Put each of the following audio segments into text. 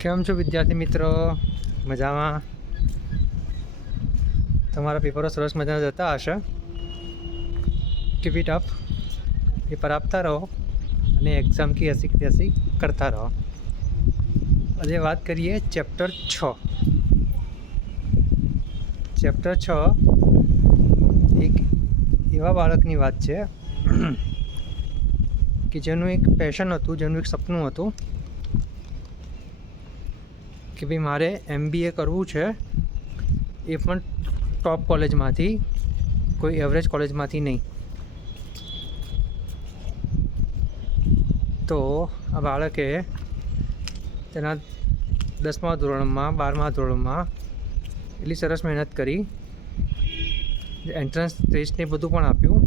કેમ છો વિદ્યાર્થી મિત્રો? મજામાં? તમારા પેપરો સરસ મજાના જતા હશે. Keep it up. પેપર આપતા રહો અને એક્ઝામ કી ऐसी तैसी કરતા રહો. આજે વાત કરીએ ચેપ્ટર 6 એક એવા બાળકની વાત છે કે જેનું એક પેશન હતું, જેનું એક સપનું હતું કે ભાઈ મારે MBA કરવું છે, એ પણ ટોપ કોલેજમાંથી, કોઈ એવરેજ કોલેજમાંથી નહીં. તો આ બાળકે તેના 10મા ધોરણમાં 12મા ધોરણમાં એટલી સરસ મહેનત કરી, એન્ટ્રન્સ ટેસ્ટ ને બધું પણ આપ્યું,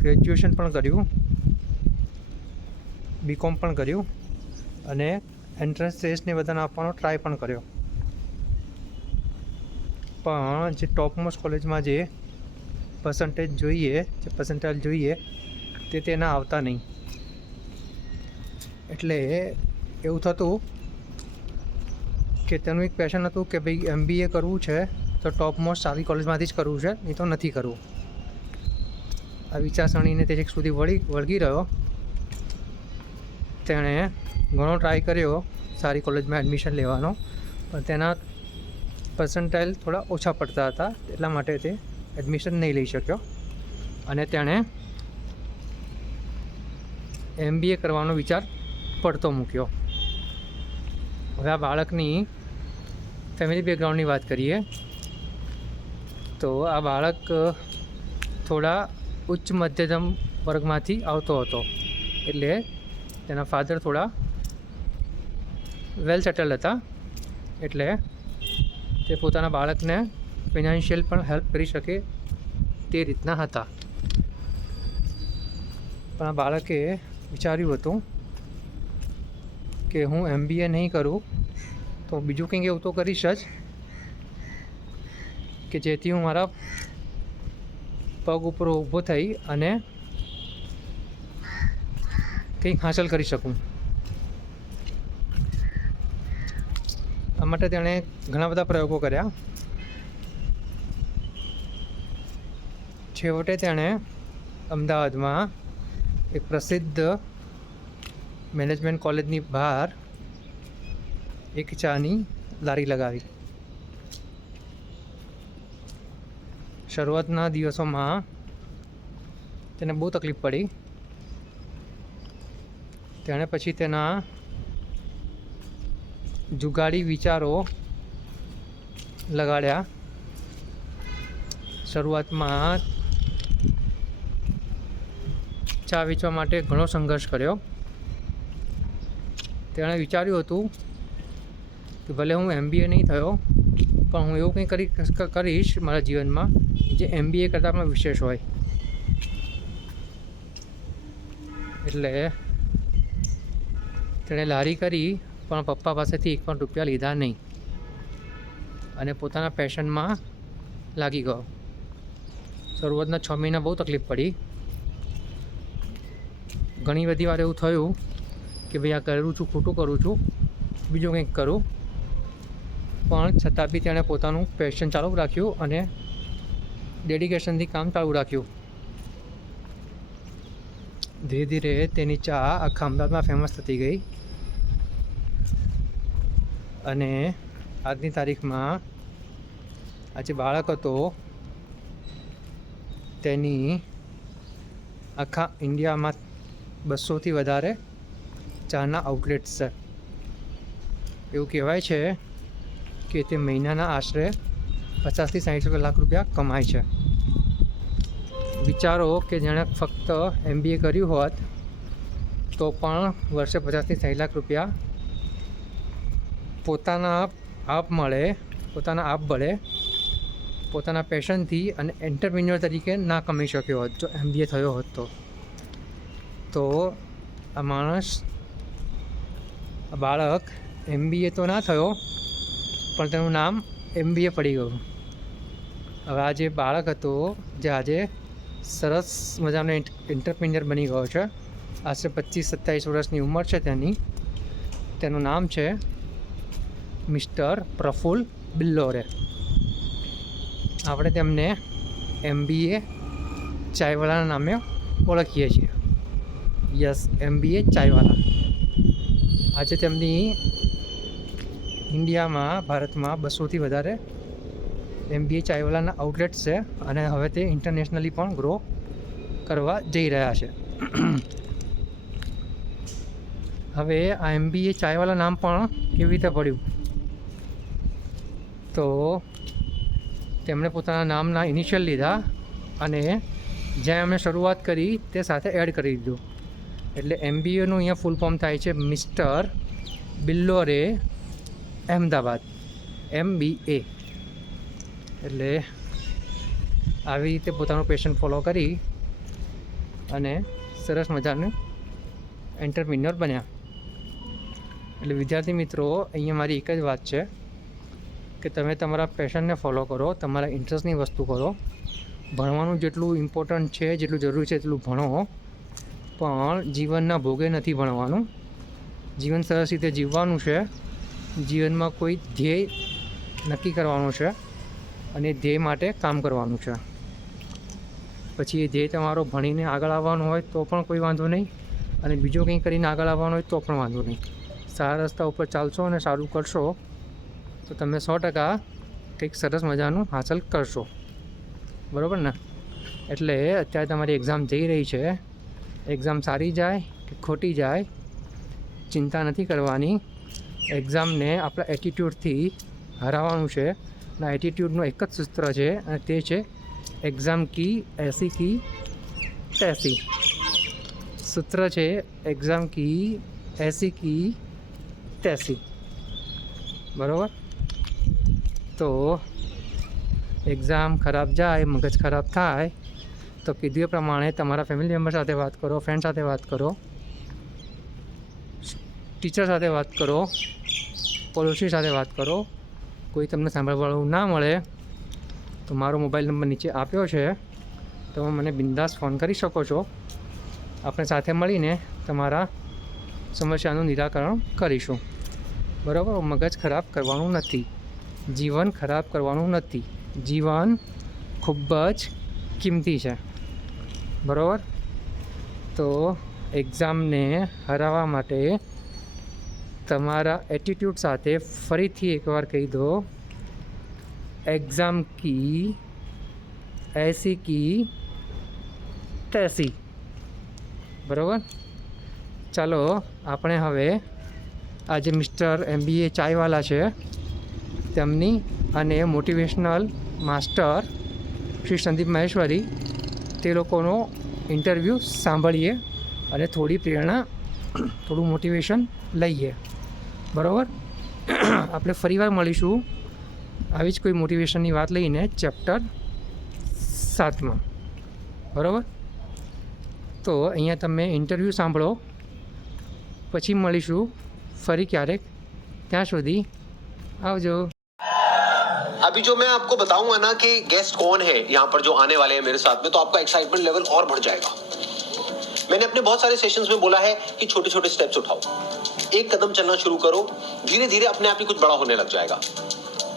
ગ્રેજ્યુએશન પણ કર્યું, BCom પણ કર્યું અને એન્ટ્રન્સ ટેસ્ટને બધાને આપવાનો ટ્રાય પણ કર્યો. પણ જે ટોપમોસ્ટ કોલેજમાં જે પર્સન્ટાઇલ જોઈએ તે તેના આવતા નહીં. એટલે એવું થતું કે તેનું એક પેશન હતું કે ભાઈ MBA કરવું છે તો ટોપમોસ્ટ સારી કોલેજમાંથી જ કરવું છે, નહીં તો નથી કરવું. આ વિચારસરણીને તે સુધી વળગી રહ્યો. તેણે ઘણો ટ્રાય કર્યો સારી કોલેજમાં એડમિશન લેવાનો, પણ તેના પર્સન્ટાઇલ થોડા ઓછા પડતા હતા, એટલા માટે તે એડમિશન નહીં લઈ શક્યો અને તેણે MBA કરવાનો વિચાર પડતો મૂક્યો. હવે આ બાળકની ફેમિલી બેકગ્રાઉન્ડની વાત કરીએ તો આ બાળક થોડા ઉચ્ચ મધ્યમ વર્ગમાંથી આવતો હતો. એટલે તેના ફાધર થોડા વેલ સેટલ હતા, એટલે તે પોતાના બાળકને ફિનાન્શિયલ પણ હેલ્પ કરી શકે તે રીતના હતા. પણ આ બાળકે વિચાર્યું હતું કે હું MBA નહીં કરું તો બીજું કંઈક એવું તો કરીશ જ કે જેથી હું મારા પગ ઉપર ઊભો થઈ અને કંઈક હાંસલ કરી શકું. આ માટે તેણે ઘણા બધા પ્રયોગો કર્યા. છેવટે તેણે અમદાવાદમાં એક પ્રસિદ્ધ મેનેજમેન્ટ કોલેજની બહાર એક ચાની લારી લગાવી. શરૂઆતના દિવસોમાં તેને બહુ તકલીફ પડી. તેણે પછી તેના જુગાડી વિચારો લગાડ્યા. શરૂઆતમાં ચા વેચવા માટે ઘણો સંઘર્ષ કર્યો. તેણે વિચાર્યું હતું કે ભલે હું MBA નહીં થયો, પણ હું એવું કંઈ કરીશ મારા જીવનમાં જે MBA કરતાં પણ વિશેષ હોય. એટલે તેણે લારી કરી, પણ પપ્પા પાસેથી 1 પણ રૂપિયા લીધા નહીં અને પોતાના પેશનમાં લાગી ગયો. શરૂઆતના 6 મહિના બહુ તકલીફ પડી. ઘણી બધી વાર એવું થયું કે ભાઈ આ કરું છું, ખોટું કરું છું, બીજું કંઈક કરું. પણ છતાં બી તેણે પોતાનું પેશન ચાલુ રાખ્યું અને ડેડિકેશનથી કામ ચાલુ રાખ્યું. ધીરે ધીરે તેની ચા આખા અમદાવાદમાં ફેમસ થતી ગઈ અને આજની તારીખમાં આ જે બાળક હતો તેની આખા ઇન્ડિયામાં 200થી વધારે ચાના આઉટલેટ્સ છે. એવું કહેવાય છે કે તે મહિનાના આશરે 50થી 60 લાખ રૂપિયા કમાય છે. વિચારો કે જેણે ફક્ત MBA કર્યું હોત તો પણ વર્ષે 50થી 60 લાખ રૂપિયા પોતાના આપ બળે પોતાના પેશનથી અને એન્ટરપ્રિન્યોર તરીકે ના કમાઈ શક્યો હોત જો MBA થયો હોત તો આ બાળક MBA તો ના થયો, પણ તેનું નામ MBA પડી ગયું. હવે આ જે બાળક હતો જે આજે સરસ મજાનો એન્ટરપ્રિન્યોર બની ગયો છે, આશરે 25-27 વર્ષની ઉંમર છે તેનું નામ છે મિસ્ટર પ્રફુલ્લ બિલ્લોરે. આપણે તેમને MBA ચાયવાલાના નામે ઓળખીએ છીએ. Yes, MBA ચાયવાલા. આજે તેમની ઇન્ડિયામાં, ભારતમાં 200થી વધારે MBA ચાયવાલાના આઉટલેટ્સ છે અને હવે તે ઇન્ટરનેશનલી પણ ગ્રો કરવા જઈ રહ્યા છે. હવે આ MBA ચાયવાલા નામ પણ કેવી રીતે પડ્યું? તો તેમણે પોતાના નામના ઇનિશિયલ લીધા અને જ્યાં એમણે શરૂઆત કરી તે સાથે એડ કરી દીધું. એટલે MBAનું અહીંયા ફૂલ ફોર્મ થાય છે મિસ્ટર બિલ્લોરે અહેમદાબાદ, MBA. એટલે આવી રીતે પોતાનું પેશન ફોલો કરી અને સરસ મજાનું એન્ટરપ્રિન્યોર બન્યા. એટલે વિદ્યાર્થી મિત્રો, અહીંયા મારી એક જ વાત છે કે તમે તમારા પેશનને ફોલો કરો, તમારા ઇન્ટરેસ્ટની વસ્તુ કરો. ભણવાનું જેટલું ઇમ્પોર્ટન્ટ છે, જેટલું જરૂરી છે એટલું ભણો, પણ જીવનના ભોગે નથી ભણવાનું. જીવન સરસ રીતે જીવવાનું છે. જીવનમાં કોઈ ધ્યેય નક્કી કરવાનું છે અને ધ્યેય માટે કામ કરવાનું છે. પછી એ ધ્યેય તમારો ભણીને આગળ આવવાનું હોય તો પણ કોઈ વાંધો નહીં, અને બીજો કંઈ કરીને આગળ આવવાનું હોય તો પણ વાંધો નહીં. સારા રસ્તા ઉપર ચાલશો અને સારું કરશો તો તમે 100% કંઈક સરસ મજાનું હાંસલ કરશો. બરાબર ને? એટલે અત્યારે તમારી એક્ઝામ જઈ રહી છે. એક્ઝામ સારી જાય કે ખોટી જાય ચિંતા નથી કરવાની. એક્ઝામને આપણા એટીટ્યૂડથી હરાવવાનું છે. અને એટીટ્યૂડનું એક જ સૂત્ર છે અને તે છે એક્ઝામ કી એસી કી તૈસી. સૂત્ર છે એક્ઝામ કી એસી કી તૈસી. બરાબર? તો એક્ઝામ ખરાબ જાય, મગજ ખરાબ થાય તો કીધું એ પ્રમાણે તમારા ફેમિલી મેમ્બર સાથે વાત કરો, ફ્રેન્ડ સાથે વાત કરો, ટીચર સાથે વાત કરો, પડોશી સાથે વાત કરો. કોઈ તમને સાંભળવાળું ના મળે તો મારો મોબાઈલ નંબર નીચે આપ્યો છે, તમે મને બિંદાસ ફોન કરી શકો છો. આપણે સાથે મળીને તમારા સમસ્યાનું નિરાકરણ કરીશું. બરાબર? મગજ ખરાબ કરવાનું નથી, જીવન ખરાબ કરવાનું નથી. જીવન ખૂબ જ કિંમતી છે. બરાબર? તો એક્ઝામને હરાવવા માટે તમારા એટીટ્યૂડ સાથે ફરીથી એકવાર કહી દો, એક્ઝામ કી એસી કી તૈસી. બરાબર? ચાલો આપણે હવે આજે મિસ્ટર MBA ચાયવાલા છે તેમની અને મોટિવેશનલ માસ્ટર શ્રી સંદીપ મહેશ્વરી તે લોકોનો ઇન્ટરવ્યૂ સાંભળીએ અને થોડી પ્રેરણા, થોડું મોટિવેશન લઈએ. બરાબર? આપણે ફરીવાર મળીશું આવી જ કોઈ મોટિવેશનની વાત લઈને ચેપ્ટર 7માં. બરાબર? તો અહીંયા તમે ઇન્ટરવ્યૂ સાંભળો, પછી મળીશું ફરી ક્યારેક. ત્યાં સુધી આવજો. अभी जो मैं आपको बताऊंगा ना कि गेस्ट कौन है यहाँ पर जो आने वाले हैं मेरे साथ में, तो आपका एक्साइटमेंट लेवल और बढ़ जाएगा. मैंने अपने बहुत सारे सेशंस में बोला है कि छोटे छोटे स्टेप्स उठाओ, एक कदम चलना शुरू करो, धीरे धीरे अपने आप ही कुछ बड़ा होने लग जाएगा.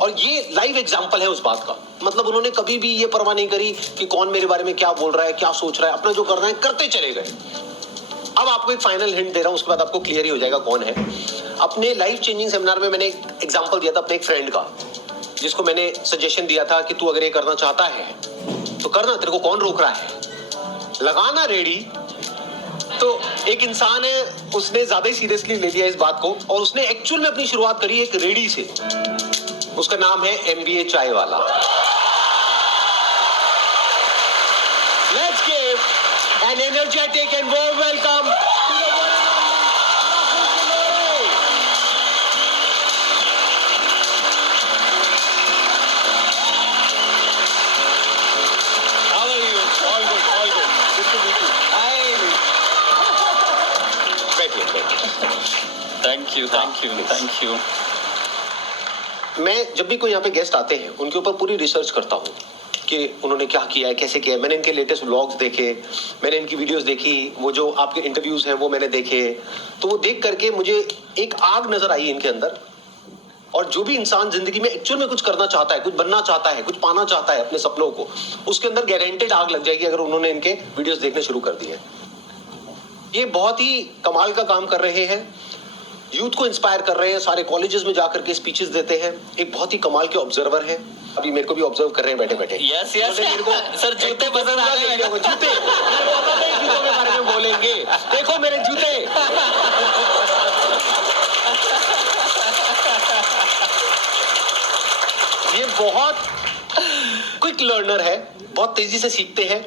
और ये लाइव एग्जाम्पल है उस बात का. मतलब उन्होंने कभी भी ये परवाह नहीं करी कि कौन मेरे बारे में क्या बोल रहा है, क्या सोच रहा है, अपना जो करना है करते चले गए. अब आपको एक फाइनल हिंट दे रहा हूं, उसके बाद आपको क्लियर ही हो जाएगा कौन है. अपने लाइफ चेंजिंग सेमिनार में मैंने एक एग्जाम्पल दिया था अपने एक फ्रेंड का, जिसको मैंने सजेशन दिया था कि तू अगर ये करना चाहता है तो करना, तेरे को कौन रोक रहा है, लगाना रेडी. तो एक इंसान है, उसने ज्यादा ही सीरियसली ले लिया इस बात को और उसने एक्चुअल में अपनी शुरुआत करी एक रेडी से. उसका नाम है MBA चायवाला. Let's give an energetic and warm welcome to the one and only How are you? All good, all good. Good to meet you. Hi. बैठिए. Thank you. मैं जब भी कोई यहाँ पे गेस्ट आते हैं उनके ऊपर पूरी रिसर्च करता हूँ कि उन्होंने क्या किया है, कैसे किया है। मैंने इनके लेटेस्ट व्लॉग्स देखे, मैंने इनकी वीडियोस देखी, वो जो आपके इंटरव्यूज हैं वो मैंने देखे। तो वो देख करके मुझे एक आग नजर आई इनके अंदर। और जो भी इंसान जिंदगी में एक्चुअल में कुछ करना चाहता है, कुछ बनना चाहता है, कुछ पाना चाहता है अपने सपनों को, उसके अंदर गारंटेड आग लग जाएगी अगर उन्होंने इनके वीडियोस देखने शुरू कर दिए। ये बहुत ही कमाल का काम कर रहे हैं, यूथ को इंस्पायर कर रहे हैं, सारे कॉलेजेस में जाकर के स्पीचेस देते हैं। एक बहुत ही कमाल के ऑब्जर्वर हैं, अभी मेरे को भी ऑब्जर्व कर रहे हैं बैठे बैठे। यस यस मेरे को सर जूते पसंद आ रहे हैं। जूते मेरे को पता है जूतों के बारे में बोलेंगे। देखो मेरे जूते। ये बहुत क्विक लर्नर है, बहुत तेजी से सीखते हैं।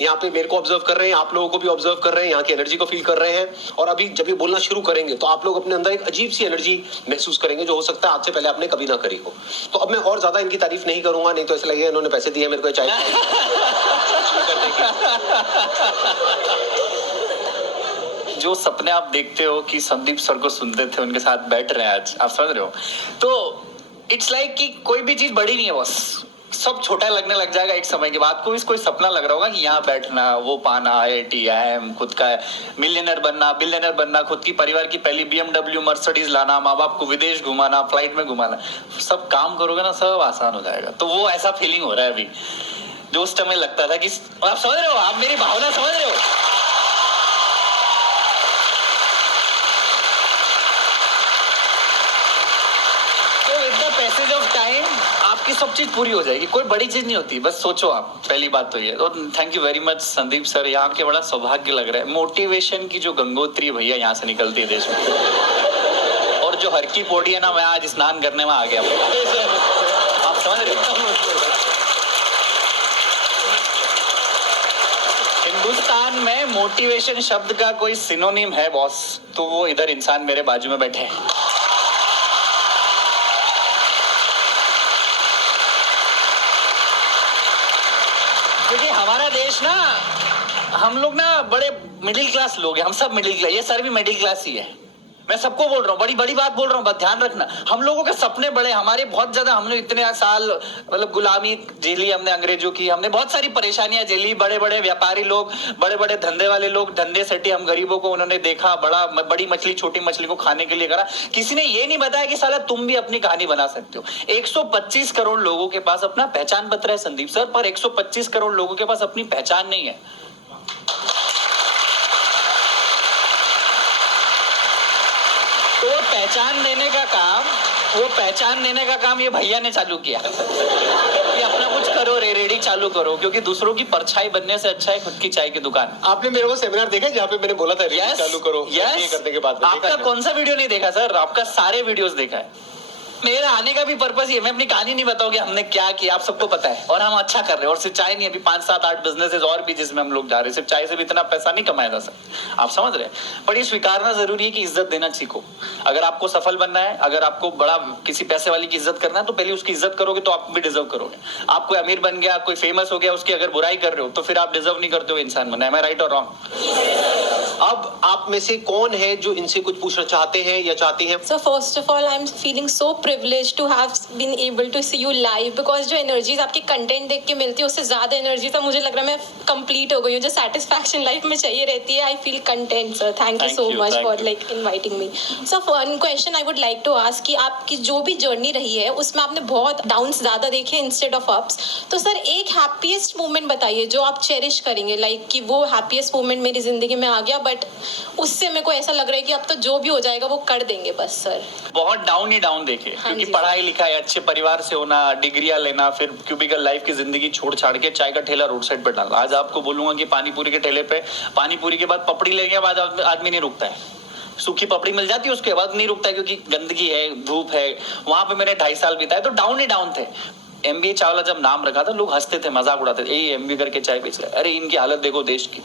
यहाँ पे मेरे को ऑब्जर्व कर रहे हैं, आप लोगों को भी ऑब्जर्व कर रहे हैं, यहाँ की एनर्जी को फील कर रहे हैं। और अभी जब ये बोलना शुरू करेंगे तो आप लोग अपने अंदर एक अजीब सी एनर्जी महसूस करेंगे जो हो सकता है आज से पहले आपने कभी ना करी हो। तो अब मैं और ज्यादा इनकी तारीफ नहीं करूंगा, नहीं तो ऐसा लगेगा इन्होंने पैसे दिए मेरे को चाय करने की। जो सपने आप देखते हो कि संदीप सर को सुनते थे, उनके साथ बैठ रहे हैं आज, आप समझ रहे हो? तो इट्स लाइक कि कोई भी चीज बड़ी नहीं है, बस सब छोटा लगने लग जाएगा एक समय के बाद। कोई सपना लग रहा होगा कि यहाँ बैठना, वो पाना, IIT, IIM, खुद का मिलियनर बनना, बिलियनर बनना, खुद की परिवार की पहली BMW मर्सिडीज लाना, माँ बाप को विदेश घुमाना, फ्लाइट में घुमाना, सब काम करोगे ना सब आसान हो जाएगा। तो वो ऐसा फीलिंग हो रहा है अभी, जो उस समय लगता था कि आप समझ रहे हो, आप मेरी भावना समझ रहे हो? पैसेज ऑफ टाइम आपकी सब चीज पूरी हो जाएगी, कोई बड़ी चीज नहीं होती, बस सोचो आप। पहली बात तो ये। और thank you very much Sandeep sir, यहाँ के बड़ा सौभाग्य लग रहा है। मोटिवेशन की जो गंगोत्री भैया यहाँ से निकलती है देश में, और जो हर की पौड़ी है ना, मैं आज स्नान करने में आ गया। आप समझ रहे हो? हिंदुस्तान में मोटिवेशन शब्द का कोई सिनोनिम है बॉस, तो वो इधर इंसान मेरे बाजू में बैठे हैं। क्योंकि हमारा देश ना, हम लोग ना बड़े मिडिल क्लास लोग हैं, हम सब मिडिल क्लास, ये सर भी मिडिल क्लास ही है। मैं सबको बोल रहा हूँ, बड़ी बड़ी बात बोल रहा हूँ, बस ध्यान रखना। हम लोगों के सपने बड़े, हमारे बहुत ज्यादा, हमने इतने साल मतलब गुलामी झेली हमने अंग्रेजों की, हमने बहुत सारी परेशानियां झेली। बड़े बड़े व्यापारी लोग, बड़े बड़े धंधे वाले लोग धंधे सटी, हम गरीबों को उन्होंने देखा, बड़ी मछली छोटी मछली को खाने के लिए करा। किसी ने ये नहीं बताया कि साला तुम भी अपनी कहानी बना सकते हो। 125 करोड़ लोगों के पास अपना पहचान पत्र है संदीप सर, पर 125 करोड़ लोगों के पास अपनी पहचान नहीं है। तो वो पहचान देने का काम ये भैया ने चालू किया कि अपना कुछ करो, रेडी चालू करो, क्योंकि दूसरों की परछाई बनने से अच्छा है खुद की चाय की दुकान। आपने मेरे को सेमिनार देखा जहाँ पे मैंने बोला था रेडी चालू करो, ये करने के बाद आपका कौन सा वीडियो नहीं देखा सर? आपका सारे वीडियोस देखा है। मेरा आने का भी पर्पस ये, मैं अपनी कहानी नहीं बताऊंगी हमने क्या किया, आप सबको पता है, और हम अच्छा कर रहे हैं। और सिर्फ चाय नहीं, अभी 5, 7, 8 बिजनेसेस और भी जिसमें हम लोग जा रहे हैं। सिर्फ चाय से भी इतना पैसा नहीं कमाया जा सकता, आप समझ रहे हैं? पर ये स्वीकारना जरूरी है कि इज्जत देना सीखो। अगर आपको सफल बनना है, अगर आपको बड़ा किसी पैसे वाली की इज्जत करना है, तो पहले उसकी इज्जत करोगे तो आप भी डिजर्व करोगे। आप कोई अमीर बन गया, कोई फेमस हो गया, उसकी अगर बुराई कर रहे हो तो फिर आप डिजर्व नहीं करते हो इंसान बनना। एम आई राइट और रॉन्ग? अब आप में से कौन है जो इनसे कुछ पूछना चाहते हैं या चाहती हैं? So first of all, I'm feeling so privileged to have been able to see you live, because जो एनर्जीज आपकी कंटेंट देख के मिलती है उससे ज्यादा एनर्जी तो मुझे लग रहा है मैं कंप्लीट हो गई हूँ। जो सेटिस्फैक्शन लाइफ में चाहिए रहती है, I feel content sir. Thank you so much for like inviting me. So one question I would like to ask कि आपकी जो भी जर्नी रही है उसमें आपने बहुत डाउन्स ज्यादा देखे इंस्टेड ऑफ अप्स। तो सर एक हैप्पीएस्ट मोमेंट बताइए जो आप चेरिश करेंगे, लाइक कि वो हैप्पीएस्ट मोमेंट मेरी जिंदगी में आ गया, बट उससे मेरे को ऐसा लग रहा है कि अब तो जो भी हो जाएगा वो कर देंगे बस सर। बहुत डाउन ही डाउन देखे, क्योंकि पढ़ाई लिखाई, अच्छे परिवार से होना, डिग्रियां लेना, फिर क्यूबिकल लाइफ की जिंदगी छोड़ छाड़ के चाय का ठेला रोड साइड पे डालना। आज आपको बोलूंगा कि पानीपुरी के ठेले पे पानीपुरी के बाद पपड़ी लेने के बाद आदमी नहीं रुकता है। सूखी पपड़ी मिल जाती है उसके बाद नहीं रुकता है, क्योंकि गंदगी है, धूप है। वहां पे मैंने 2.5 साल बिताए, तो डाउन ही डाउन थे। MBA चावला जब नाम रखा था, लोग हंसते थे, मजाक उड़ाते थे, ये MBA करके चाय बेच रहा है, अरे इनकी हालत देखो देश की।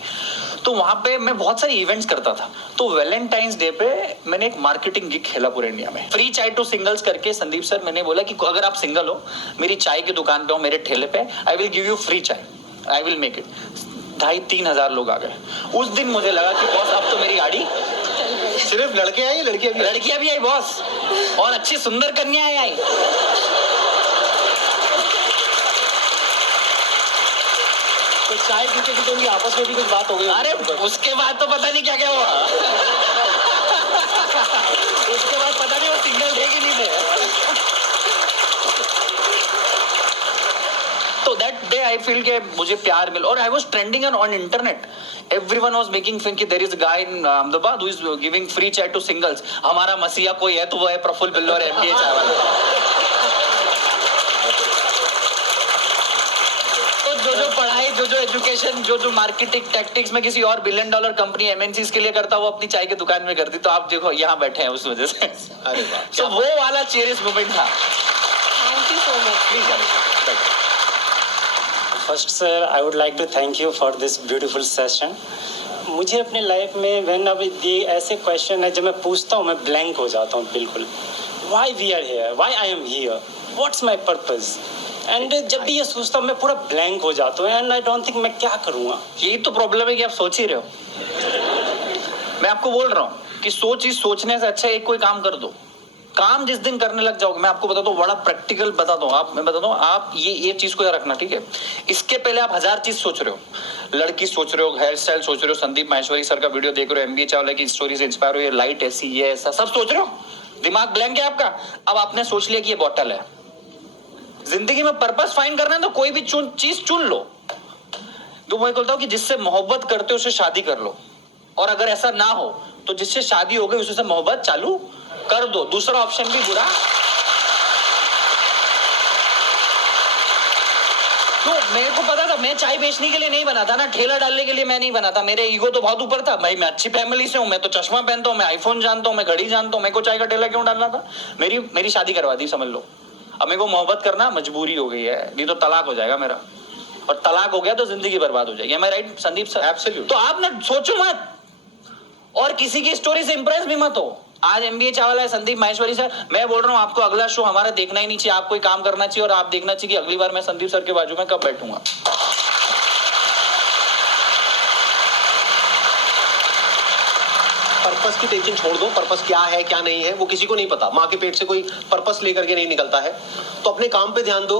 तो वहां पे मैं बहुत सारी इवेंट्स करता था। तो वैलेंटाइंस डे पे मैंने एक मार्केटिंग गिग खेला पूरे इंडिया में, फ्री चाय टू सिंगल्स करके। संदीप सर, मैंने बोला कि अगर आप सिंगल हो, मेरी चाय की दुकान पे हो, मेरे ठेले पे, I will give you free चाय, आई विल मेक इट। 2,500-3 हजार लोग आ गए उस दिन। मुझे लगा कि बॉस अब तो मेरी गाड़ी। सिर्फ लड़के आई, लड़कियां भी आई बॉस, और अच्छी सुंदर कन्याएं आई। तो चाय पीते पीते उनकी आपस में भी कुछ बात हो गई? अरे उसके बाद तो पता नहीं क्या क्या हुआ। उसके बाद पता नहीं वो सिग्नल थे कि नहीं थे। तो दैट डे आई फील के मुझे प्यार मिला, और I was trending on internet. Everyone was making fun कि there is a guy in Ahmedabad who is giving free chai to singles. हमारा मसीहा कोई है तो वो है प्रफुल्ल बिल्लौर एमबीए चाय वाला। जो पढ़ाई, जो एजुकेशन, जो मार्केटिंग टैक्टिक्स में किसी और $1 बिलियन कंपनी एमएनसीज के लिए करता, वो अपनी चाय की दुकान में करती। तो आप देखो यहाँ बैठे हैं उस वजह से। अरे वाह, तो वो वाला चेरियस मोमेंट था। Thank you so much. Please. First sir, I would like to thank you for this beautiful session. मुझे अपने लाइफ में व्हेन अब ये ऐसे क्वेश्चन है जब मैं पूछता हूँ मैं ब्लैंक हो जाता हूँ बिल्कुल। Why we are here, why I am here, what's my purpose. And जब भी ये सोचता हूँ मैं पूरा ब्लैंक हो जाता हूँ एंड आई डोंट थिंक मैं क्या करूँगा। यही तो प्रॉब्लम है कि आप सोच ही रहे हो। मैं आपको बोल रहा हूँ कि सोचने से अच्छा एक कोई काम कर दो। काम जिस दिन करने लग जाओगे, मैं आपको बताता हूँ, बड़ा प्रैक्टिकल बताता हूँ। मैं बताता हूँ, आप ये चीज को याद रखना, ठीक है? इसके पहले आप 1000 चीज सोच रहे हो। लड़की सोच रहे हो, हेयर स्टाइल सोच रहे हो, संदीप माहेश्वरी सर का वीडियो देख रहे हो, एमबीए चावला की स्टोरी से इंस्पायर हो, ये लाइट ऐसी, ये ऐसा सब सोच रहे हो। दिमाग ब्लैंक है आपका। अब आपने सोच लिया कि ये बॉटल है। जिंदगी में पर्पस फाइंड करना है तो कोई भी चीज चुन लो। तो मैं बोलता हूँ कि जिससे मोहब्बत करते हो उससे शादी कर लो, और अगर ऐसा ना हो तो जिससे शादी हो गई उससे मोहब्बत चालू कर दो। दूसरा ऑप्शन भी बुरा। तो मेरे को पता था मैं चाय बेचने के लिए नहीं बना था ना, ठेला डालने के लिए मैं नहीं बना था। मेरे ईगो तो बहुत ऊपर था भाई, मैं अच्छी फैमिली से हूँ, मैं तो चश्मा पहनता हूँ, मैं आईफोन जानता हूँ, मैं घड़ी जानता हूँ, मेरे को चाय का ठेला क्यों डालना था? मेरी शादी करवा दी, समझ लो। अब मेरे को मोहब्बत करना मजबूरी हो गई है, नहीं तो तलाक हो जाएगा मेरा, और तलाक हो गया तो जिंदगी बर्बाद हो जाएगी। मैं राइट संदीप सर? एब्सोल्यूट। तो आप ना सोचो मत, और किसी की स्टोरी से इंप्रेस भी मत हो। आज एमबीए चावला है, संदीप माहेश्वरी सर, मैं बोल रहा हूँ आपको अगला शो हमारा देखना ही नहीं चाहिए, आपको काम करना चाहिए, और आप देखना चाहिए कि अगली बार मैं संदीप सर के बाजू में कब बैठूंगा। पर्पस की टेंशन छोड़ दो। पर्पस क्या है क्या नहीं है वो किसी को नहीं पता। माँ के पेट से कोई पर्पस लेकर के नहीं निकलता है। तो अपने काम पे ध्यान दो।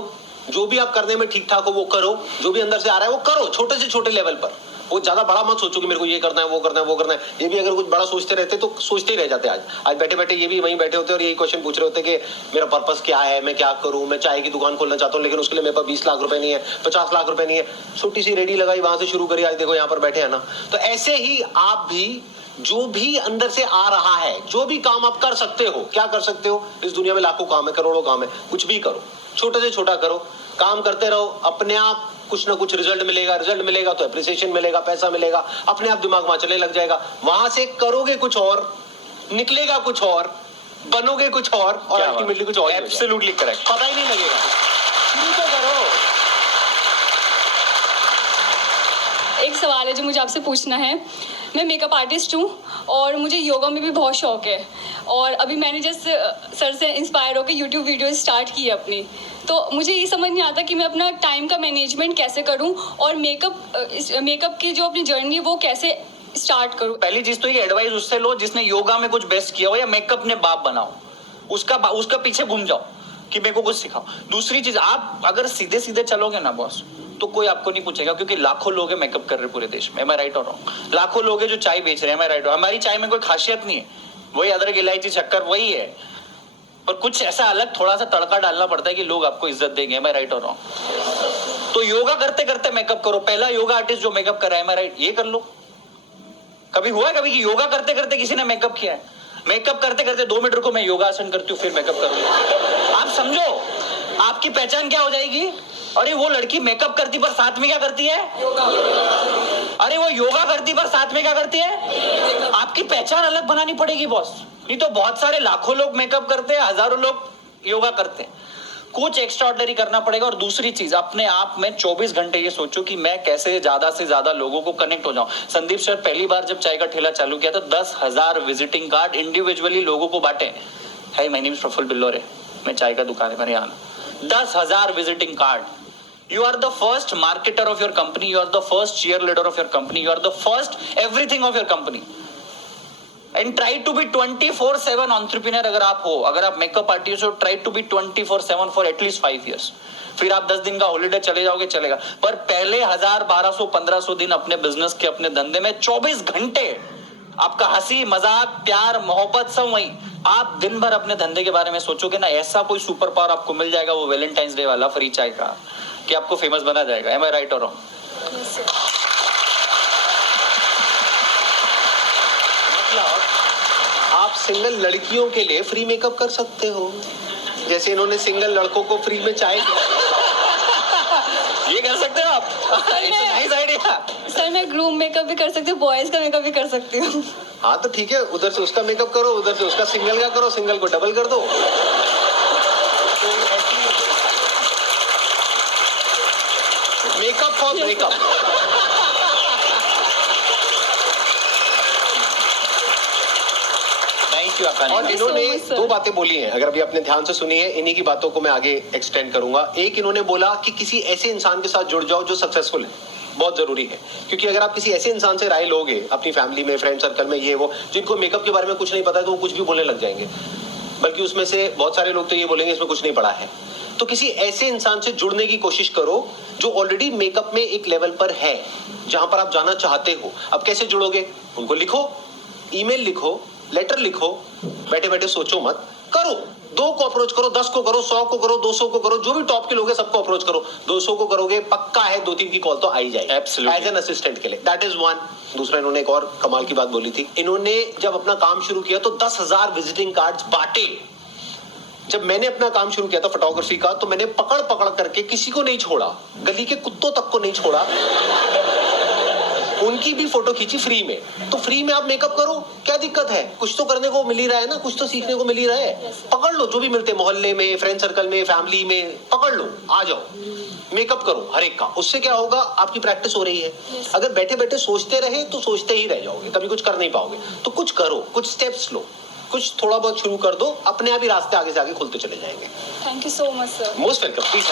जो भी आप करने में ठीक ठाक हो वो करो, जो भी अंदर से आ रहा है वो करो, छोटे से छोटे लेवल पर। वो ज्यादा बड़ा मत सोचो कि मेरे को ये करना है वो करना है वो करना है। ये भी अगर कुछ बड़ा सोचते रहते तो सोचते ही रह जाते। आज बैठे बैठे ये भी वहीं बैठे होते और यही क्वेश्चन पूछ रहे होते कि मेरा पर्पस क्या है, मैं क्या करूं, मैं चाय की दुकान खोलना चाहता हूं लेकिन उसके लिए मेरे पास 20 लाख रुपए नहीं है, 50 लाख रुपए नहीं है। छोटी सी रेडी लगाई, वहां से शुरू करी, आज देखो यहाँ पर बैठे हैं ना। तो ऐसे ही आप भी जो भी अंदर से आ रहा है, जो भी काम आप कर सकते हो, क्या कर सकते हो? इस दुनिया में लाखों काम है, करोड़ों काम है, कुछ भी करो, छोटे से छोटा करो, काम करते रहो। अपने आप कुछ ना कुछ रिजल्ट मिलेगा तो एप्रिसिएशन मिलेगा, पैसा मिलेगा, अपने आप दिमाग वहां चलने लग जाएगा। वहां से करोगे कुछ और, निकलेगा कुछ और, बनोगे कुछ और अल्टीमेटली कुछ और। Absolutely correct. पता ही नहीं लगेगा। शुरू तो करो। एक सवाल है जो मुझे आपसे पूछना है। मैं मेकअप आर्टिस्ट हूँ और मुझे योगा में भी बहुत शौक है, और अभी मैंने जैसे सर से इंस्पायर होकर यूट्यूब वीडियो स्टार्ट की है अपनी। तो मुझे ये समझ नहीं आता कि मैं अपना टाइम का मैनेजमेंट कैसे करूँ, और मेकअप की जो अपनी जर्नी है वो कैसे स्टार्ट करूँ। पहली चीज तो ये एडवाइस उससे लो जिसने योगा में कुछ बेस्ट किया हो या मेकअप ने बाप बनाओ, उसका पीछे घूम जाओ कि मेरे को कुछ सिखाओ। दूसरी चीज, आप अगर सीधे सीधे चलोगे ना बॉस, तो कोई आपको नहीं पूछेगा, क्योंकि लाखों लोग हैं मेकअप कर रहे पूरे देश में। एम आई राइट और रॉन्ग? लाखों लोग हैं जो चाय बेच रहे हैं। एम आई राइट? हमारी चाय में कोई खासियत नहीं है, वही अदरक इलायची शक्कर वही है, पर कुछ ऐसा अलग थोड़ा सा तड़का डालना पड़ता है कि लोग आपको इज्जत देंगे। एम आई राइट और रॉन्ग? तो योगा करते करते मेकअप करो। पहला योगा आर्टिस्ट जो मेकअप कर रहा है, एम आई राइट? ये कर लो। कभी हुआ कभी कि योगा करते करते किसी ने मेकअप किया है? मेकअप करते करते 2 मिनट रुको, मैं योगासन करती हूँ फिर मेकअप करूंगी। आप समझो आपकी पहचान क्या हो जाएगी। अरे वो लड़की मेकअप करती पर साथ में क्या करती है? योगा। अरे वो योगा करती पर साथ में क्या करती है? आपकी पहचान अलग बनानी पड़ेगी बॉस। नहीं तो बहुत सारे लाखों लोग मेकअप करते हैं, हजारों लोग योगा करते हैं। कुछ एक्स्ट्राऑर्डिनरी करना पड़ेगा। और दूसरी चीज, अपने आप में 24 घंटे ये सोचो कि मैं कैसे ज्यादा से ज्यादा लोगों को कनेक्ट हो जाऊं। संदीप सर पहली बार जब चाय का ठेला चालू किया था, 10,000 विजिटिंग कार्ड इंडिविजुअली लोगों को बांटे। हाय, माय नेम इज प्रफुल्ल बिल्लौर, मैं चाय का दुकान है मेरे यहाँ। 10,000 visiting card. You are the first marketer of your company. You are the first cheerleader of your company. You are the first everything of your company. And try to be 24/7 entrepreneur. अगर आप हो, अगर आप makeup artist हो, try to be 24/7 for at least 5 years। फिर आप 10 दिन का हॉलीडे चले जाओगे, चलेगा, पर पहले 1000, 1200, 1500 दिन अपने बिजनेस के, अपने धंधे में 24 घंटे आपका हंसी मजाक प्यार मोहब्बत सब वही। आप दिन भर अपने धंधे के बारे में सोचोगे ना, ऐसा कोई सुपर पावर आपको मिल जाएगा, वो वैलेंटाइंस डे वाला फ्री चाय का, कि आपको फेमस बना जाएगा। एम आई राइट और रॉन्ग? आप सिंगल लड़कियों के लिए फ्री मेकअप कर सकते हो, जैसे इन्होंने सिंगल लड़कों को फ्री में चाय ये कर सकते हो आप। It's nice idea. सर मैं ग्रूम मेकअप भी कर सकती हूँ, बॉयज का मेकअप भी कर सकती हूँ। हाँ तो ठीक है, उधर से उसका मेकअप करो, उधर से उसका सिंगल का करो, सिंगल को डबल कर दो। Makeup for breakup. Thank you Akash. और Thank you so इन्होंने much, sir. 2 बातें बोली हैं, अगर अभी आपने ध्यान से सुनी है, इन्हीं की बातों को मैं आगे एक्सटेंड करूंगा। एक, इन्होंने बोला कि किसी ऐसे इंसान के साथ जुड़ जाओ जो सक्सेसफुल है, बहुत जरूरी है, क्योंकि अगर आप किसी ऐसे इंसान से राय लोगे अपनी फैमिली में, फ्रेंड सर्कल में, ये वो, जिनको मेकअप के बारे में कुछ नहीं पता है, तो वो कुछ भी बोलने लग जाएंगे, बल्कि उसमें से बहुत सारे लोग तो ये बोलेंगे इसमें कुछ नहीं पड़ा है। तो किसी ऐसे इंसान से जुड़ने की कोशिश करो जो ऑलरेडी मेकअप में एक लेवल पर है, जहां पर आप जाना चाहते हो। अब कैसे जुड़ोगे? उनको लिखो, ईमेल लिखो, लेटर लिखो, बैठे बैठे सोचो मत, करो। 2 को अप्रोच करो, 10 को करो, 100 को करो, 200 को करो, जो भी टॉप के लोग हैं सबको अप्रोच करो। 200 को करोगे, पक्का है 2-3 की कॉल तो आई जाएगी Absolutely. एज एन असिस्टेंट के लिए। That is one. दूसरा, इन्होंने एक और कमाल की बात बोली थी। इन्होंने जब अपना काम शुरू किया तो 10,000 विजिटिंग कार्ड्स बांटे। जब मैंने अपना काम शुरू किया था फोटोग्राफी का, तो मैंने पकड़ पकड़ करके किसी को नहीं छोड़ा, गली के कुत्तों तक को नहीं छोड़ा, उनकी भी फोटो खींची फ्री में। तो फ्री में आप मेकअप करो, क्या दिक्कत है? कुछ तो करने को मिल ही रहा है ना, कुछ तो सीखने को मिल ही रहा है। पकड़ लो, जो भी मिलते, मोहल्ले में, फ्रेंड सर्कल में, फैमिली में, पकड़ लो, आ जाओ, मेकअप करो हर एक का। उससे क्या होगा, आपकी प्रैक्टिस हो रही है। अगर बैठे बैठे सोचते रहे तो सोचते ही रह जाओगे, कभी कुछ कर नहीं पाओगे। तो कुछ करो, कुछ स्टेप्स लो, कुछ थोड़ा बहुत शुरू कर दो, अपने आप ही रास्ते आगे से आगे खुलते चले जाएंगे। Thank you so much sir. Most welcome, please.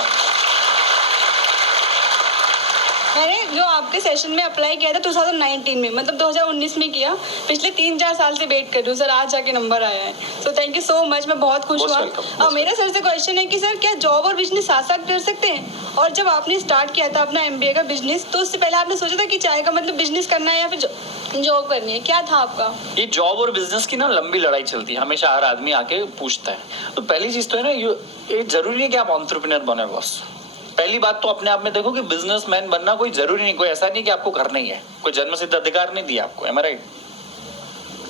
मैंने जो आपके सेशन में अप्लाई किया था 2019 में, मतलब 2019 में किया, पिछले 3-4 साल से वेट कर रही हूँ सर, आज जाके नंबर आया है। So thank you so much, मैं बहुत खुश Most हुआ। welcome, और मेरा सर से क्वेश्चन है कि सर क्या जॉब और बिजनेस साथ साथ कर सकते हैं? और जब आपने स्टार्ट किया था अपना MBA का बिजनेस, तो उससे पहले आपने सोचा था कि चाय का मतलब बिजनेस करना है या फिर जॉब करनी है, क्या था आपका? ये जॉब और बिजनेस की ना लंबी लड़ाई चलती है, हमेशा हर आदमी आके पूछता है। तो पहली चीज तो है ना, ये जरूरी है कि आप एंटरप्रेन्योर बने बॉस। पहली बात तो अपने आप में देखो कि बिजनेसमैन बनना कोई जरूरी नहीं, कोई ऐसा नहीं कि आपको करना ही है, कोई जन्म सिद्ध अधिकार नहीं दिया आपको, एम आई राइट?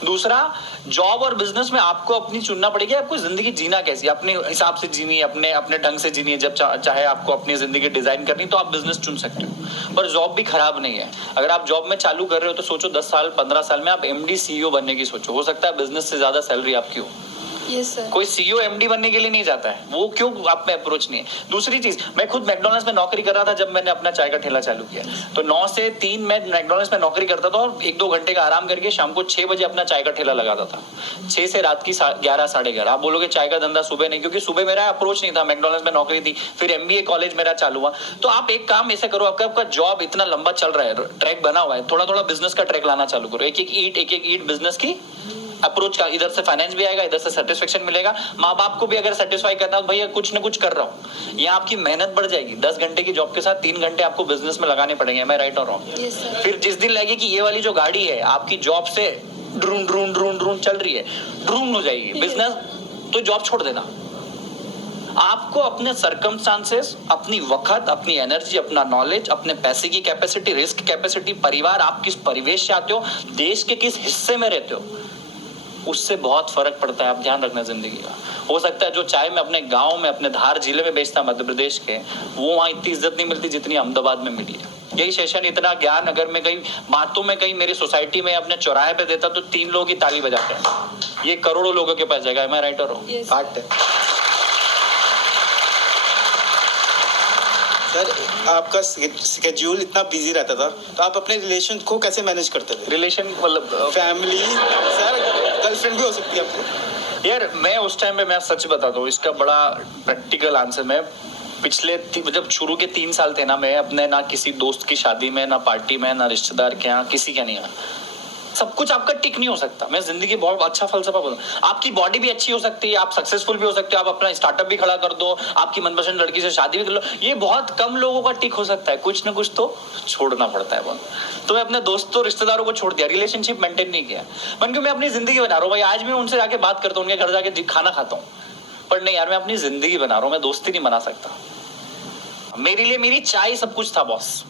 दूसरा, जॉब और बिजनेस में आपको अपनी चुनना पड़ेगी, आपको जिंदगी जीना कैसी, अपने हिसाब से जीनी, अपने अपने ढंग से जीनी है। जब चाहे आपको अपनी जिंदगी डिजाइन करनी तो आप बिजनेस चुन सकते हो, पर जॉब भी खराब नहीं है। अगर आप जॉब में चालू कर रहे हो तो सोचो 10 साल 15 साल में आप MD CEO बनने की सोचो, हो सकता है बिजनेस से ज्यादा सैलरी आपकी हो। Yes sir. कोई CEO MD बनने के लिए नहीं जाता है, वो क्यों आप में अप्रोच नहीं है। दूसरी चीज, मैं खुद मैकडॉनल्ड्स में नौकरी कर रहा था जब मैंने अपना चाय का ठेला चालू किया, तो 9 से 3 मैं मैकडॉनल्ड्स में नौकरी करता था और 1-2 घंटे का आराम करके शाम को 6 बजे अपना चाय का ठेला लगाता था, 6 से रात की 11 साढ़े 11। आप बोलोगे चाय का धंधा सुबह नहीं, क्योंकि सुबह मेरा अप्रोच नहीं था, मैकडॉनल्ड्स में नौकरी थी, फिर MBA कॉलेज मेरा चालू हुआ। तो आप एक काम ऐसे करो, आपका जॉब इतना लंबा चल रहा है, ट्रैक बना हुआ है, थोड़ा थोड़ा बिजनेस का ट्रैक लाना चालू करो, एक एक ईट बिजनेस की अप्रोच का। इधर से फाइनेंस भी आएगा, इधर से सेटिस्फेक्शन मिलेगा, माँ बाप को भी अगर सेटिस्फाई करना है तो भैया कुछ ना कुछ कर रहा हूँ, यहाँ आपकी मेहनत बढ़ जाएगी। 10 घंटे की जॉब के साथ 3 घंटे आपको बिजनेस में लगाने पड़ेंगे, एम आई राइट और रॉन्ग? Yes sir. फिर जिस दिन लगे कि ये वाली जो गाड़ी है आपकी जॉब से ड्रून ड्रून ड्रून ड्रून चल रही है, ड्रून हो जाएगी बिजनेस, तो जॉब छोड़ देना। आपको अपने सर्कमस्टांसेस, अपनी वक्त, अपनी एनर्जी, अपना नॉलेज, अपने पैसे की कैपेसिटी, रिस्क कैपेसिटी, परिवार, आप किस परिवेश से आते हो, देश के किस हिस्से में रहते हो, उससे बहुत फर्क पड़ता है। आप ध्यान रखना जिंदगी का। हो सकता है जो चाय मैं अपने गांव में, अपने धार जिले में बेचता मध्य प्रदेश के, वो वहां इतनी इज्जत नहीं मिलती जितनी अहमदाबाद में मिली है। यही सेशन, इतना ज्ञान अगर मैं कहीं बातों में कहीं मेरी सोसाइटी में अपने चौराहे पे देता तो 3 लोग ही ताली बजाते हैं, ये करोड़ों लोगों के पास जाएगा। एम आई राइट और रॉन्ग? Yes. फैक्ट है। सर, आपका स्केड्यूल इतना बिजी रहता था, तो आप अपने रिलेशन को कैसे मैनेज करते थे? रिलेशन मतलब फैमिली, सर गर्लफ्रेंड भी हो सकती है आपको। यार मैं उस टाइम पे, मैं सच बताता हूँ, इसका बड़ा प्रैक्टिकल आंसर, मैं पिछले जब शुरू के 3 साल थे ना, मैं अपने ना किसी दोस्त की शादी में, ना पार्टी में, ना रिश्तेदार के यहाँ, किसी के नहीं आया। सब कुछ आपका टिक नहीं हो सकता। मैं जिंदगी बहुत अच्छा फलसफा बोलूं, आपकी बॉडी भी अच्छी हो सकती है, आप सक्सेसफुल भी हो सकते हो, आप अपना स्टार्टअप भी खड़ा कर दो, आपकी मनपसंद लड़की से शादी भी कर लो, ये बहुत कम लोगों का टिक हो सकता है। कुछ ना कुछ तो छोड़ना पड़ता है बहुत। तो मैं अपने दोस्तों रिश्तेदारों को छोड़ दिया, रिलेशनशिप मेंटेन नहीं किया। मन क्यों, मैं अपनी जिंदगी बना रहा हूँ भाई। आज मैं उनसे जाके बात करता हूँ, उनके घर जाके खाना खाता हूँ, पर नहीं यार, मैं अपनी जिंदगी बना रहा हूँ, मैं दोस्ती नहीं बना सकता। मेरे लिए मेरी चाय सब कुछ था बॉस,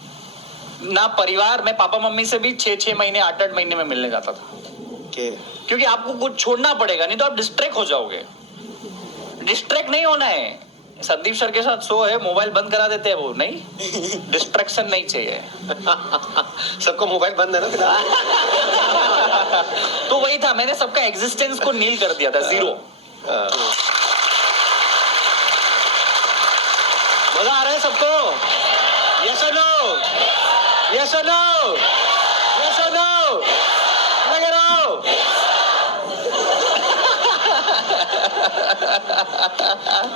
ना परिवार। मैं पापा मम्मी से भी 6-6 महीने 8-8 महीने में मिलने जाता था, क्योंकि आपको कुछ छोड़ना पड़ेगा, नहीं तो आप डिस्ट्रैक्ट हो जाओगे। डिस्ट्रैक्ट नहीं होना है। संदीप सर के साथ शो है, मोबाइल बंद करा देते हैं वो, नहीं डिस्ट्रैक्शन नहीं चाहिए। सबको मोबाइल बंद है ना फिलहाल। तो वही था, मैंने सबका एग्जिस्टेंस को नील कर दिया था, जीरो। मजा आ रहा है सबको? यस और नो? यस और नो? यस और नो? लगे रहो।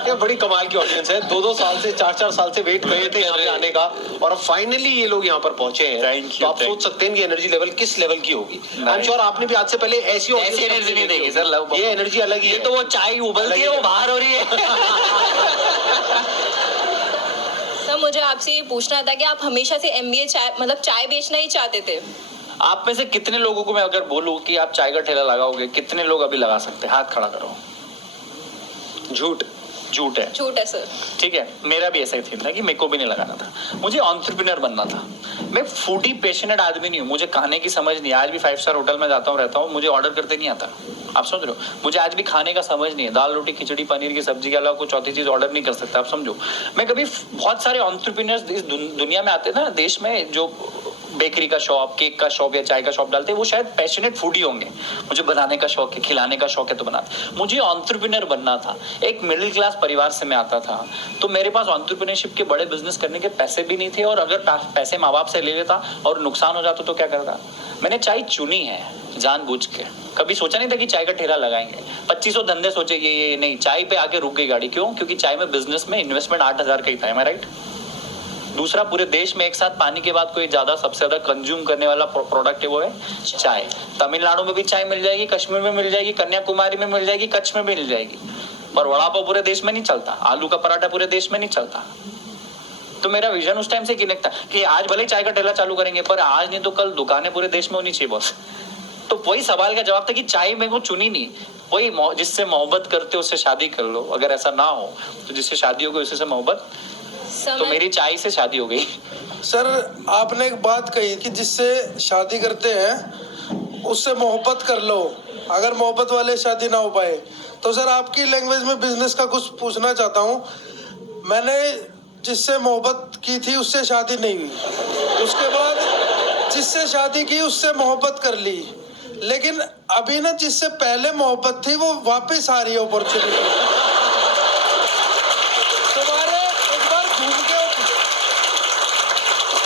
ये बड़ी कमाल की ऑडियंस है। 2-2 साल से 4-4 साल से वेट कर रहे थे यहाँ पे आने का, और अब फाइनली ये लोग यहाँ पर पहुंचे हैं। Thank you, तो आप सोच सकते हैं कि एनर्जी लेवल किस लेवल की होगी। आई एम श्योर आपने भी आज से पहले ऐसी एनर्जी नहीं देगी सर, लव ये एनर्जी अलग ही ये है। तो वो चाय उबलती है, वो बाहर हो रही है। सर मुझे आपसे ये पूछना था कि आप हमेशा से MBA चाय मतलब चाय बेचना ही चाहते थे? आप में से कितने लोगों को मैं अगर बोलूं कि आप चाय का ठेला लगाओगे, कितने लोग अभी लगा सकते हैं? हाथ खड़ा करो। झूठ है। झूठ है सर। ठीक है, मेरा भी ऐसा ही थीम था कि मेरे को भी नहीं लगाना था, मुझे एंटरप्रेन्योर बनना था। मैं फूडी पैशनेट आदमी नहीं हूँ, मुझे खाने की समझ नहीं है। आज भी 5 स्टार होटल में जाता हूँ, रहता हूँ, मुझे ऑर्डर करते नहीं आता। आप समझ रहे हो? मुझे आज भी खाने का समझ नहीं है। दाल रोटी खिचड़ी पनीर की सब्जी के अलावा कोई चौथी चीज ऑर्डर नहीं कर सकता। आप समझो, मैं कभी बहुत सारे एंटरप्रेन्योर्स इस दुनिया में आते हैं ना, देश में, जो बेकरी का शॉप, केक का शॉप या चाय का शॉप डालते हैं, वो शायद पैशनेट फूडी होंगे। मुझे बनाने का शौक है, खिलाने का शौक है, तो बनाते। मुझे एंटरप्रेन्योर बनना था। एक मिडिल क्लास परिवार से मैं आता था, तो मेरे पास एंटरप्रेन्योरशिप के बड़े बिजनेस करने के पैसे भी नहीं थे, और अगर पैसे माँ बाप से ले लेता और नुकसान हो जाता तो क्या करता। मैंने चाय चुनी है जानबूझ के। कभी सोचा नहीं था कि चाय का ठेला लगाएंगे। 2500 धंधे सोचे, ये नहीं, चाय पे आके रुक गई गाड़ी। क्यों? क्योंकि चाय में बिजनेस में इन्वेस्टमेंट 8000 का ही था। एम आई राइट? दूसरा, पूरे देश में एक साथ पानी के बाद कोई सबसे ज्यादा कंज्यूम करने वाला प्रोडक्ट है, वो है चाय। तमिलनाडु में भी चाय मिल जाएगी, कश्मीर में मिल जाएगी, कन्याकुमारी में मिल जाएगी, कच्छ में भी मिल जाएगी, पर वड़ा पाव पूरे देश में नहीं चलता, आलू का पराठा पूरे देश में नहीं चलता। तो मेरा विजन उस टाइम से कनेक्ट था कि आज भले चाय का ठेला चालू करेंगे, पर आज नहीं तो कल दुकानें पूरे देश में होनी चाहिए बॉस। तो वही सवाल का जवाब था कि चाय मेरे को चुनी नहीं। वही जिससे मोहब्बत करते हो उससे शादी कर लो, अगर ऐसा ना हो तो जिससे शादी हो गई उसी से मोहब्बत। तो मेरी चाय से शादी हो गई। सर आपने एक बात कही कि जिससे शादी करते हैं उससे मोहब्बत कर लो, अगर मोहब्बत वाले शादी ना हो पाए तो सर आपकी लैंग्वेज में बिजनेस का कुछ पूछना चाहता हूँ। मैंने जिससे मोहब्बत की थी उससे शादी नहीं हुई, उसके बाद जिससे शादी की उससे मोहब्बत कर ली, लेकिन अभी ना जिससे पहले मोहब्बत थी वो वापस आ रही है अपॉर्चुनिटी।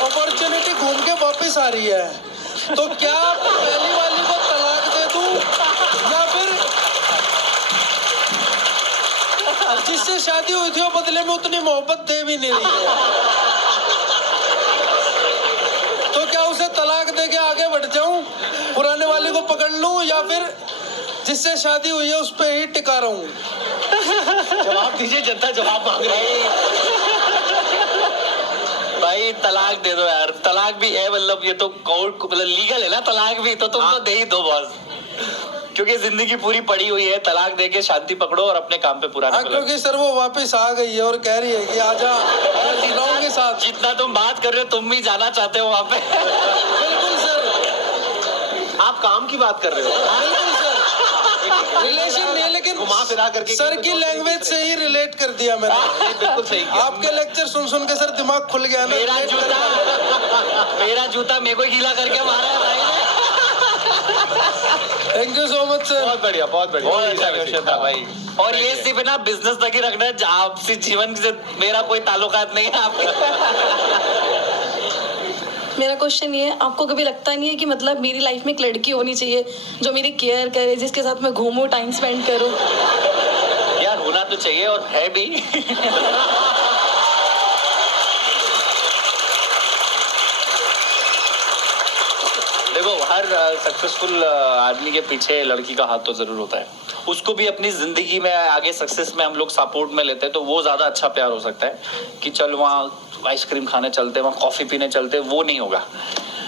अपॉर्चुनिटी घूम के वापस आ रही है, तो क्या पहली वाली को तलाक दे दूं या फिर जिससे शादी हुई थी वो बदले में उतनी मोहब्बत दे भी नहीं रही है, तो क्या उसे तलाक दे के आगे बढ़ जाऊं, पुराने वाले को पकड़ लूं, या फिर जिससे शादी हुई है उस पर ही टिका रहूं? जवाब दीजिए, जनता जवाब मांग रही है। भाई तलाक दे दो यार, तलाक भी है, मतलब ये तो कोर्ट मतलब लीगल है ना तलाक भी, तो तुम तो दे ही दो बॉस, क्योंकि जिंदगी पूरी पड़ी हुई है। तलाक दे के शांति पकड़ो और अपने काम पे पूरा। क्योंकि सर वो वापस आ गई है और कह रही है कि आजा जिलाओं के साथ। जितना तुम बात कर रहे हो तुम भी जाना चाहते हो वहां पे। बिल्कुल सर, आप काम की बात कर रहे हो? बिल्कुल सर, रिलेशन नहीं, लेकिन घुमा फिरा करके सर की लैंग्वेज से ही रिलेट कर दिया मैंने। बिल्कुल सही किया। आपके लेक्चर सुन सुन के सर दिमाग खुल गया ना। मेरा जूता मेरे को गीला करके मारा है भाई ने। Thank you so much sir. बहुत बढ़िया, बहुत बढ़िया, बहुत अच्छा क्वेश्चन था भाई। और ये सिर्फ ना बिजनेस तक ही रखना है, आपसी जीवन से मेरा कोई ताल्लुकात नहीं है आपके। मेरा क्वेश्चन ये है, आपको कभी लगता नहीं है कि मतलब मेरी लाइफ में एक लड़की होनी चाहिए जो मेरी केयर करे, जिसके साथ मैं घूमूं, टाइम स्पेंड करूं? यार होना तो चाहिए और है भी। देखो हर सक्सेसफुल आदमी के पीछे लड़की का हाथ तो जरूर होता है। उसको भी अपनी जिंदगी में आगे सक्सेस में हम लोग सपोर्ट में लेते हैं तो वो ज्यादा अच्छा प्यार हो सकता है कि चल वहाँ आइसक्रीम खाने चलते, वहाँ कॉफी पीने चलते, वो नहीं होगा।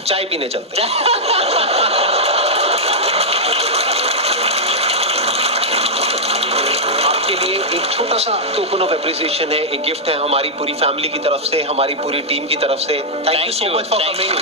चाय पीने चलते हैं। आपके लिए एक छोटा सा टोकन ऑफ एप्रिसिएशन है, एक गिफ्ट है हमारी पूरी फैमिली की तरफ से, हमारी पूरी टीम की तरफ से। Thank you so much for coming.